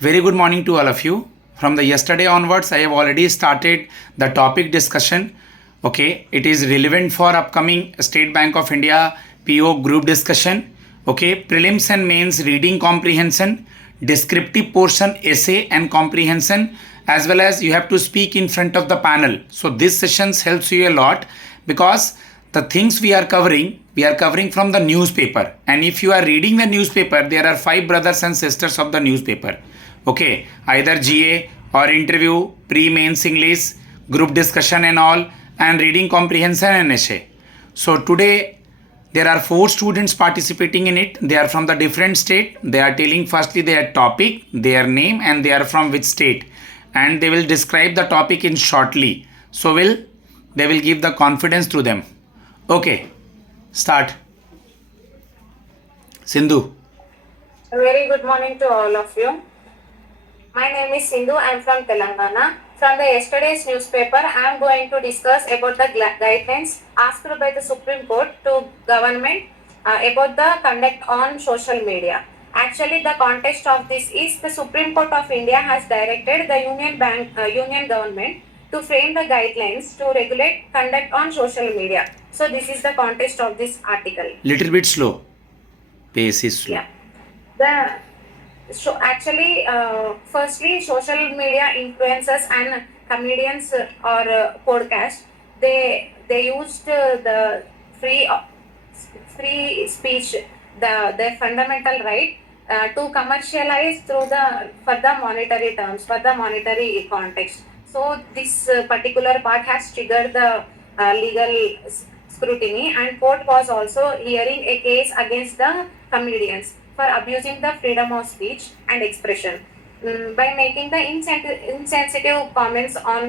Very good morning to all of you. From the yesterday onwards, I have already started the topic discussion. Okay, it is relevant for upcoming State Bank of India PO group discussion. Okay, prelims and mains reading comprehension, descriptive portion essay and comprehension, as well as you have to speak in front of the panel. So this sessions helps you a lot because the things we are covering from the newspaper, and if you are reading the newspaper, there are five brothers and sisters of the newspaper. Okay, either GA or interview, pre-mains English, group discussion and all, and reading comprehension and essay. So today there are four students participating in it. They are from the different state. They are telling firstly their topic, their name, and they are from which state, and they will describe the topic in shortly. So they will give the confidence to them. Okay, start. Sindhu. A very good morning to all of you. My name is Sindhu. I am from Telangana. From the yesterday's newspaper, I am going to discuss about the guidelines asked by the Supreme Court to government about the conduct on social media. Actually, the context of this is the Supreme Court of India has directed the Union government to frame the guidelines to regulate conduct on social media. So this is the context of this article. Little bit slow. Pace is slow. Yeah. So actually, firstly, social media influencers and comedians or podcast, they used the free speech, their fundamental right to commercialize for the monetary terms, for the monetary context. So this particular part has triggered the legal scrutiny, and court was also hearing a case against the comedians for abusing the freedom of speech and expression by making the insensitive comments on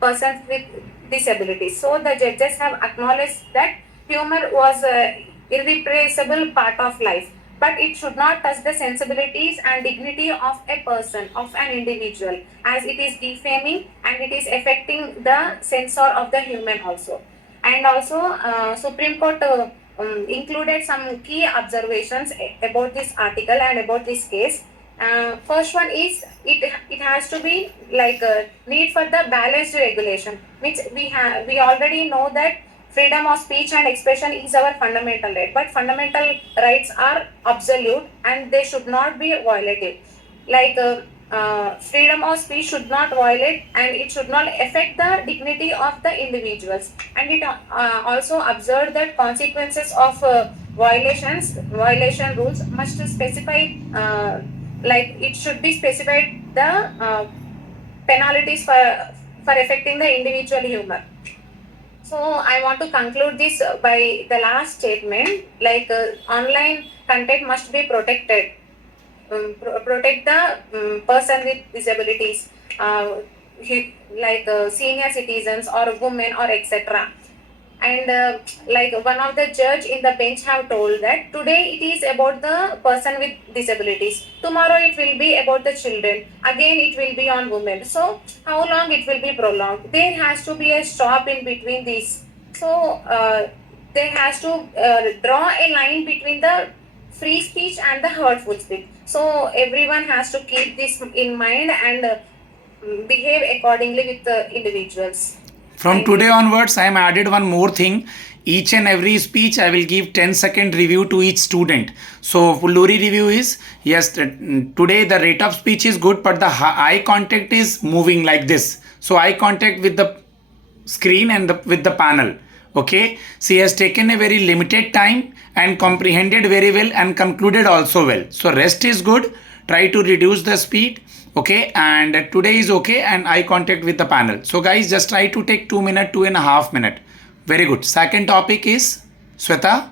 persons with disabilities. So the judges have acknowledged that humor was an irreplaceable part of life, but it should not touch the sensibilities and dignity of a person, of an individual, as it is defaming and it is affecting the censor of the human also. And also, Supreme Court included some key observations about this article and about this case. First one is it has to be like a need for the balanced regulation, which we already know that freedom of speech and expression is our fundamental right, but fundamental rights are absolute and they should not be violated. Like freedom of speech should not violate and it should not affect the dignity of the individuals, and it also observed that consequences of violation rules must specify like it should be specified the penalties for affecting the individual humor. So I want to conclude this by the last statement, like online content must be protected. Protect the person with disabilities, like senior citizens or women or etc. And like one of the judge in the bench have told that today it is about the person with disabilities, tomorrow it will be about the children, again it will be on women. So how long it will be prolonged? There has to be a stop in between these. So there has to draw a line between the free speech and the hurtful speech. So everyone has to keep this in mind and behave accordingly with the individuals. From today onwards, I am added one more thing. Each and every speech, I will give 10-second review to each student. So, Pulluri review is, yes, today the rate of speech is good, but the eye contact is moving like this. So, eye contact with the screen and with the panel. Okay, she has taken a very limited time and comprehended very well and concluded also well. So, rest is good. Try to reduce the speed. Okay, and today is okay, and eye contact with the panel. So guys, just try to take 2 minutes, 2.5 minutes. Very good. Second topic is Sweta.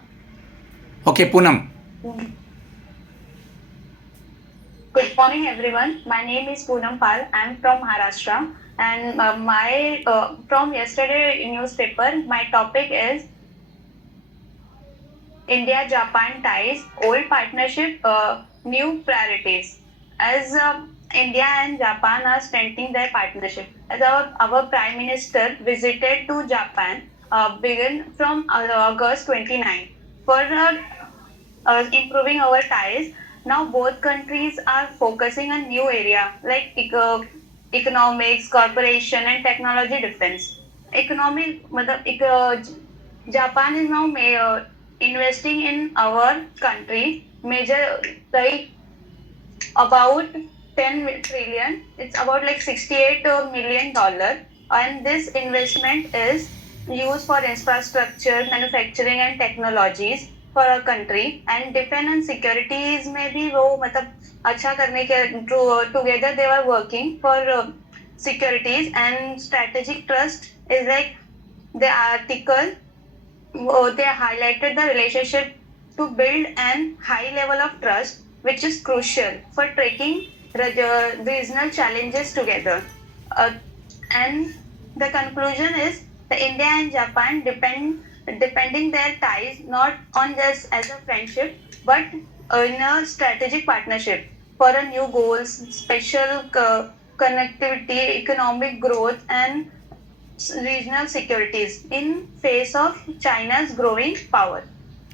Okay, Poonam. Good morning, everyone. My name is Poonam Pal. I am from Maharashtra, and from yesterday newspaper, my topic is India-Japan ties, old partnership, new priorities. As India and Japan are strengthening their partnership. As our Prime Minister visited to Japan, began from August 29 for improving our ties. now both countries are focusing on new area like economics, corporation, and technology defense. Economic, Japan is now investing in our country major like about 10 trillion. It's about like 68 million dollar, and this investment is used for infrastructure, manufacturing, and technologies for our country. And defense and securities में भी वो मतलब अच्छा करने के together they were working for securities and strategic trust is like the article they highlighted the relationship to build an high level of trust, which is crucial for taking regional challenges together. And the conclusion is the India and Japan depending their ties not on just as a friendship, but in a strategic partnership for a new goals, special connectivity, economic growth, and regional securities in face of China's growing power.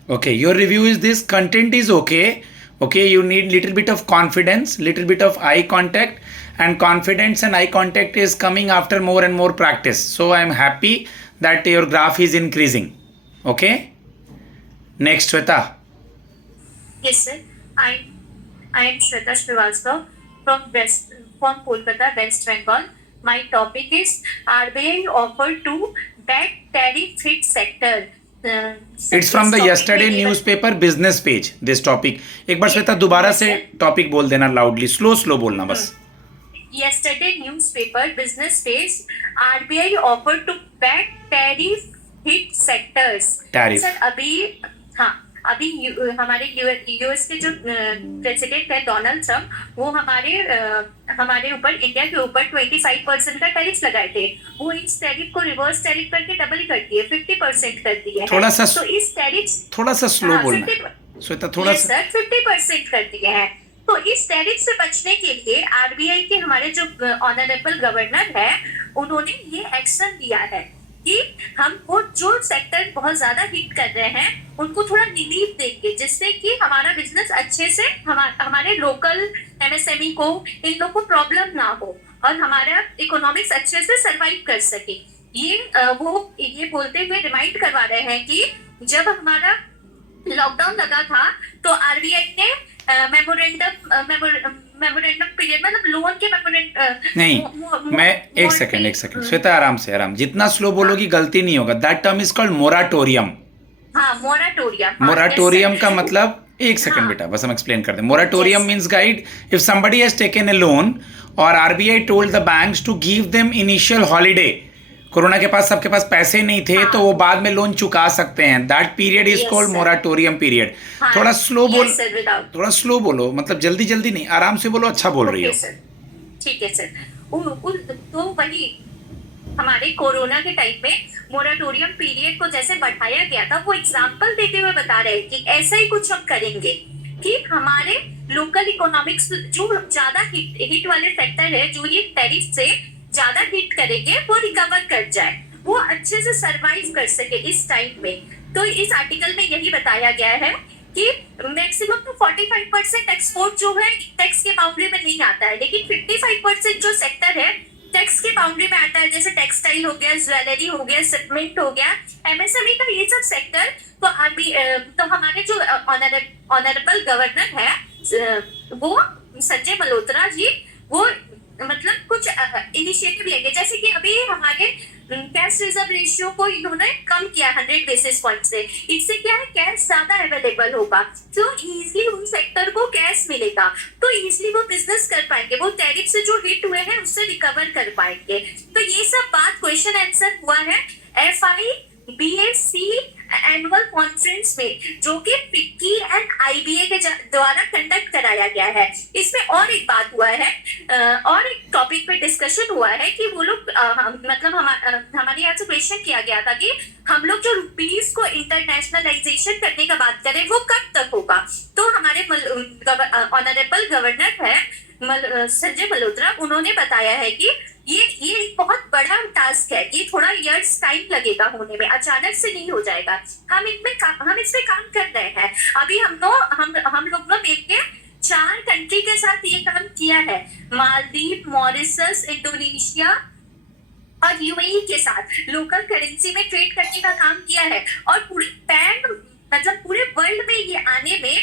Okay, your review is this: content is okay. Okay, you need little bit of confidence, little bit of eye contact, and confidence and eye contact is coming after more and more practice. So I am happy that your graph is increasing. Okay. Next, Shweta. Yes, sir. I am Shweta Srivastav from Kolkata, West Bengal. My topic is RBI offer to back tariff hit sector. It's from the yesterday newspaper business page. This topic. एक बार श्वेता दोबारा से topic बोल देना loudly. Slow बोलना बस. Yesterday newspaper business page, RBI offer to back tariff hit sectors. Tariff. Sir अभी हमारे US के जो प्रेसिडेंट है डोनाल्ड ट्रम्प, वो हमारे ऊपर इंडिया के ऊपर 25% का टैरिफ लगाए थे. वो इस टैरिफ को रिवर्स टैरिफ करके डबल कर दिए, 50% कर दिए. थोड़ा सा तो इस टैरिफ थोड़ा सा स्लो बोलना श्वेता, थोड़ा सा. सर 50% कर दिए हैं. तो इस टैरिफ से बचने के लिए आरबीआई के हमारे जो ऑनरेबल गवर्नर है, उन्होंने ये एक्शन लिया है कि हमको जो सेक्टर बहुत ज्यादा हिट कर रहे हैं उनको थोड़ा रिलीफ देंगे, जिससे कि हमारा बिजनेस अच्छे से हमारे लोकल एमएसएमई को, इन लोग को प्रॉब्लम ना हो और हमारा इकोनॉमिक्स अच्छे से सरवाइव कर सके. वो ये बोलते हुए रिमाइंड करवा रहे हैं कि जब हमारा लॉकडाउन लगा था तो आरबीआई ने मेमोरेंडम पीरियड मतलब लोन के नहीं, मैं एक सेकंड श्वेता, आराम से जितना स्लो बोलोगी गलती नहीं होगा. That term is called moratorium. Moratorium का मतलब एक सेकंड बेटा, बस हम एक्सप्लेन कर दें. Moratorium means guide if somebody has taken a loan और RBI told the banks to give them initial holiday. Corona के पास सबके पास पैसे नहीं थे तो वो बाद में लोन चुका सकते हैं. That period is called moratorium period. थोड़ा स्लो बोलो, मतलब जल्दी नहीं, आराम से बोलो. अच्छा बोल रही हो. ठीक है सर. तो वही हमारे कोरोना के टाइम में मोराटोरियम पीरियड को जैसे बढ़ाया गया था, वो एग्जांपल देते हुए बता रहे हैं कि ऐसा ही कुछ हम करेंगे कि हमारे लोकल इकोनॉमिक्स जो ज्यादा हिट वाले सेक्टर है, जो ये टैरिफ से ज्यादा हिट करेंगे, वो रिकवर कर जाए, वो अच्छे से सरवाइव कर सके इस टाइम में. तो इस आर्टिकल में यही बताया गया है कि मैक्सिमम तो 45% एक्सपोर्ट जो है टैक्स के बाउंड्री में नहीं आता है, लेकिन 55% जो सेक्टर है टैक्स के बाउंड्री में आता है, जैसे टेक्सटाइल हो गया, ज्वेलरी हो गया, सीमेंट हो गया, एमएसएमई का ये सब सेक्टर. तो हमारे जो ऑनरेबल गवर्नर है वो संजय मल्होत्रा जी, वो मतलब कुछ इनिशिएटिव लेंगे, जैसे कि अभी हमारे कैश रिजर्व रेशियो को इन्होंने कम किया 100 बेसिस पॉइंट से. इससे क्या है, कैश ज्यादा अवेलेबल होगा, तो इजीली उन सेक्टर को कैश मिलेगा, तो इजीली वो बिजनेस कर पाएंगे, वो टैरिफ से जो हिट हुए हैं उससे रिकवर कर पाएंगे. तो ये सब बात क्वेश्चन आंसर हुआ है FIBAC एनुअल कॉन्फ्रेंस में, जो कि फिक्की एंड IBA के द्वारा कंडक्ट कराया गया है. इसमें और एक बात हुआ है, और एक टॉपिक पे डिस्कशन हुआ है कि वो लोग मतलब हमारे यहाँ से क्वेश्चन किया गया था कि हम लोग जो रुपीज को इंटरनेशनलाइजेशन करने का बात करें वो कब तक होगा. तो हमारे ऑनरेबल गवर्नर है संजय मल्होत्रा, उन्होंने बताया है कि ये एक बहुत बड़ा टास्क है, ये थोड़ा इयर्स टाइम लगेगा होने में, अचानक से नहीं हो जाएगा. हम इस पे काम कर रहे हैं. अभी हम लोग मिलके 4 कंट्री के साथ ये काम किया है, मालदीव, मॉरिशस, इंडोनेशिया और यूएई के साथ लोकल करेंसी में ट्रेड करने का काम किया है। और पूरे पैन मतलब पूरे वर्ल्ड में ये आने में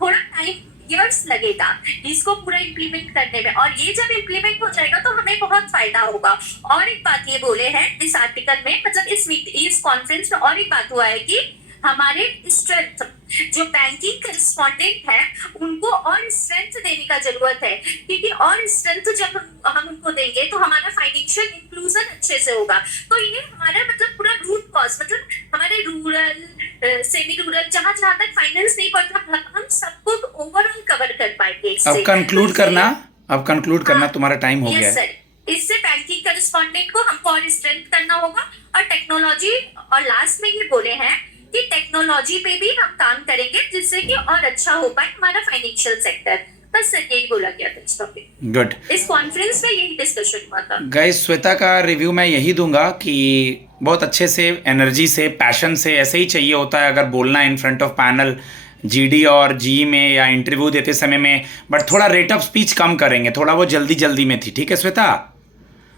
थोड़ा टाइम ईयर्स लगेगा इसको पूरा इम्प्लीमेंट करने में, और ये जब इम्प्लीमेंट हो जाएगा तो हमें बहुत फायदा होगा। और एक बात ये बोले हैं इस आर्टिकल में, मतलब इस कॉन्फ्रेंस में और एक बात हुआ है कि हमारे स्ट्रेंथ जो बैंकिंग करस्पॉन्डेंट है उनको और स्ट्रेंथ देने का जरूरत है, क्योंकि और स्ट्रेंथ जब हम उनको देंगे तो हमारा फाइनेंशियल इंक्लूजन अच्छे से होगा। तो ये हमारा मतलब पूरा रूट कॉज, मतलब हमारे रूरल सेमी रूरल जहां जहां तक फाइनेंस नहीं पड़ता हम सबको ओवरऑल कवर कर पाएंगे इससे। अब कंक्लूड करना, अब कंक्लूड करना, हाँ, तुम्हारा टाइम हो गया यस है। सर, इससे बैंकिंग करस्पॉन्डेंट को हमको और स्ट्रेंथ करना होगा और टेक्नोलॉजी, और लास्ट में ये बोले हैं कि टेक्नोलॉजी पे भी हम काम करेंगे जिससे कि और अच्छा हो पाए हमारा फाइनेंशियल सेक्टर। बस सर यही बोला गया था इस टॉपिक, गुड इस कॉन्फ्रेंस में यही डिस्कशन हुआ था। गाइस, श्वेता का रिव्यू मैं यही दूंगा कि बहुत अच्छे से, एनर्जी से, पैशन से, ऐसे ही चाहिए होता है अगर बोलना है in front of panel GD और जी में या इंटरव्यू देते समय में। बट थोड़ा रेट ऑफ स्पीच कम करेंगे, थोड़ा वो जल्दी जल्दी में थी। ठीक है श्वेता,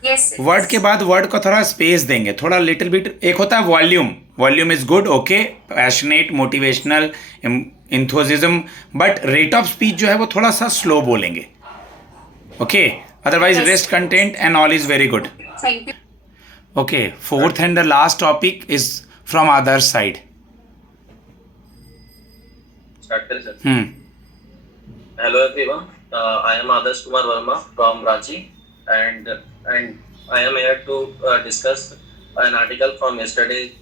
यस सर, वर्ड के बाद वर्ड को थोड़ा स्पेस देंगे, थोड़ा लिटिल बिट। एक होता है volume, volume is good, okay, passionate, motivational, enthusiasm, but rate of speech जो है वो थोड़ा सा स्लो बोलेंगे, okay. Otherwise Yes. Rest content and all is very good, thank you. Okay. Fourth and the last topic is from other side. Start करें sir. Hello everyone. I am Adarsh Kumar Verma from Ranchi, and I am here to discuss an article from yesterday's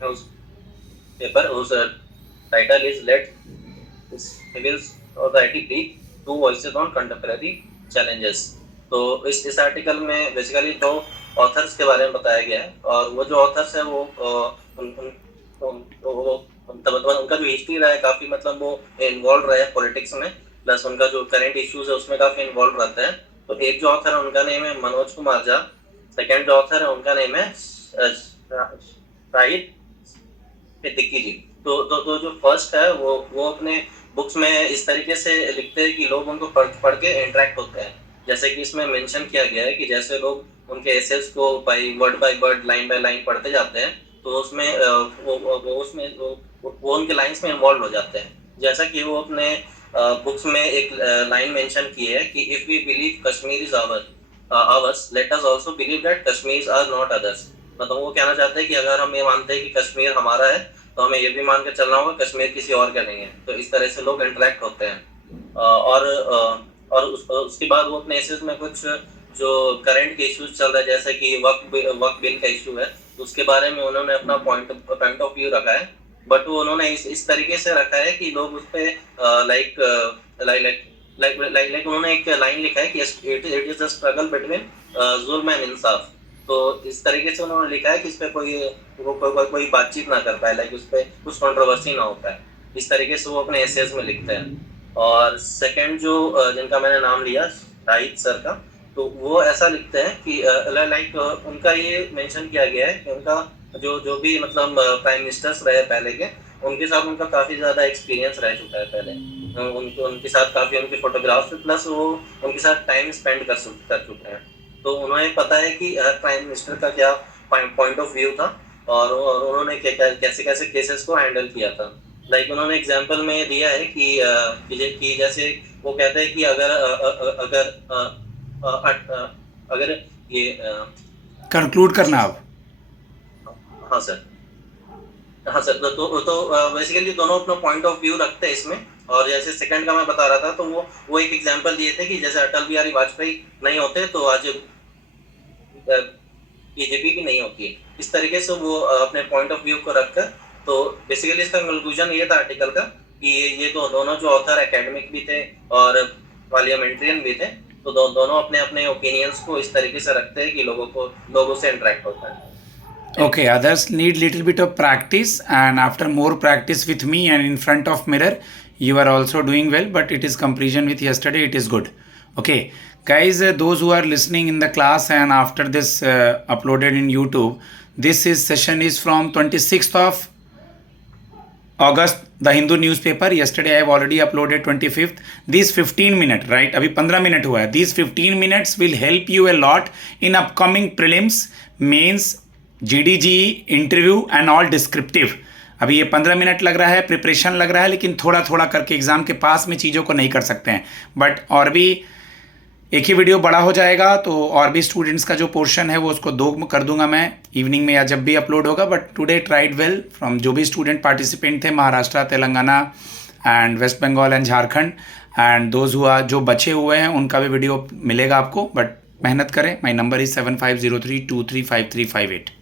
newspaper whose title is "Let Civils Society Speak: Two Voices on Contemporary Challenges." तो इस article में basically दो authors के बारे में बताया गया है, और वो जो ऑथर्स है वो उनका जो हिस्ट्री रहा है काफी, मतलब वो इन्वॉल्व रहे पॉलिटिक्स में, प्लस उनका जो करंट इश्यूज है उसमें काफी इन्वॉल्व रहते हैं। तो एक जो ऑथर है उनका नेम है मनोज कुमार झा, सेकंड जो ऑथर है उनका नेम है शाहिद सिद्दीकी जी। तो जो फर्स्ट है वो अपने बुक्स में इस तरीके से लिखते हैं कि लोग उनको पढ़ के इंटरेक्ट होते हैं। जैसे कि इसमें मेंशन किया गया है कि जैसे लोग उनके एसेस को by word, line by line पढ़ते जाते हैं, तो उसमें वो उनके लाइंस में इन्वॉल्व हो जाते हैं। जैसा कि वो अपने बुक्स में एक लाइन मेंशन की है कि if we believe Kashmir is ours, let us also believe that Kashmir are not others. मतलब वो कहना चाहते हैं कि अगर हम ये मानते हैं कि कश्मीर हमारा है, तो हमें ये भी मान के चलना होगा कश्मीर किसी और का नहीं है। तो इस तरह से लोग इंटरेक्ट होते हैं। और उसके बाद वो अपने एसेस में कुछ जो करंट के इश्यूज चल रहे हैं, जैसे कि वक्त बिल का इशू है, तो उसके बारे में उन्होंने अपना पॉइंट ऑफ व्यू रखा है। बट वो उन्होंने इस तरीके से रखा है कि लोग उस पे लाइक उन्होंने एक लाइन लिखा है कि it is a struggle between जुल्म एंड इंसाफ। तो इस तरीके से उन्होंने लिखा है कि इस पे कोई बातचीत ना कर पाए, लाइक उस पे कुछ कंट्रोवर्सी ना हो पाए। इस तरीके से वो अपने एसेज में लिखते हैं। और सेकंड जो जिनका मैंने नाम लिया शाहिद सर का, तो वो ऐसा लिखते हैं कि लाइक उनका ये मेंशन किया गया है कि उनका जो भी मतलब प्राइम मिनिस्टर्स रहे पहले के, उनके साथ उनका काफ़ी ज़्यादा एक्सपीरियंस रह चुका है पहले। उनके साथ काफ़ी उनके फोटोग्राफ्स, प्लस वो उनके साथ टाइम स्पेंड कर चुके हैं। तो उन्हें पता है कि प्राइम मिनिस्टर का क्या पॉइंट ऑफ व्यू था, और उन्होंने कैसे कैसे केसेस को हैंडल किया था। लाइक उन्होंने एग्जाम्पल में दिया है कि जैसे वो कहते हैं कि अगर ये कंक्लूड करना आप। हाँ सर, तो बेसिकली दोनों अपना पॉइंट ऑफ व्यू रखते हैं इसमें। और जैसे सेकंड का मैं बता रहा था, तो वो एक एग्जांपल दिए थे कि जैसे अटल बिहारी वाजपेयी नहीं होते तो आज बीजेपी भी नहीं होती। इस तरीके से वो अपने पॉइंट ऑफ व्यू को रखकर, तो बेसिकली इसका कंक्लूजन ये था आर्टिकल का कि ये दोनों जो ऑथर एकेडमिक भी थे और पार्लियामेंट्रियन भी थे, तो दोनों अपने अपने ओपिनियंस को इस तरीके से रखते हैं कि लोगों से इंटरेक्ट होता है। Okay, others need little bit of practice, and after more practice with me and in front of mirror, you are also doing well, but it is comparison with yesterday, it is good. Okay, guys, those who are listening in the class and after this uploaded in YouTube, this is session is from 26th August, the Hindu newspaper. Yesterday I have already uploaded 25th. These 15 minutes, right? अभी 15 minute हुआ है. These 15 minutes will help you a lot in upcoming prelims, mains, GDG, interview and all descriptive. अभी ये 15 minute लग रहा है, preparation लग रहा है, लेकिन थोड़ा थोड़ा करके एग्जाम के पास में चीज़ों को नहीं कर सकते हैं. बट और भी एक ही वीडियो बड़ा हो जाएगा, तो और भी स्टूडेंट्स का जो पोर्शन है वो उसको दो कर दूंगा मैं इवनिंग में या जब भी अपलोड होगा. But today tried well from जो भी स्टूडेंट पार्टिसिपेंट थे Maharashtra, Telangana and West Bengal and Jharkhand, and those हुआ जो बचे हुए हैं उनका भी वीडियो मिलेगा आपको. बट मेहनत करें. My number is 7503235358.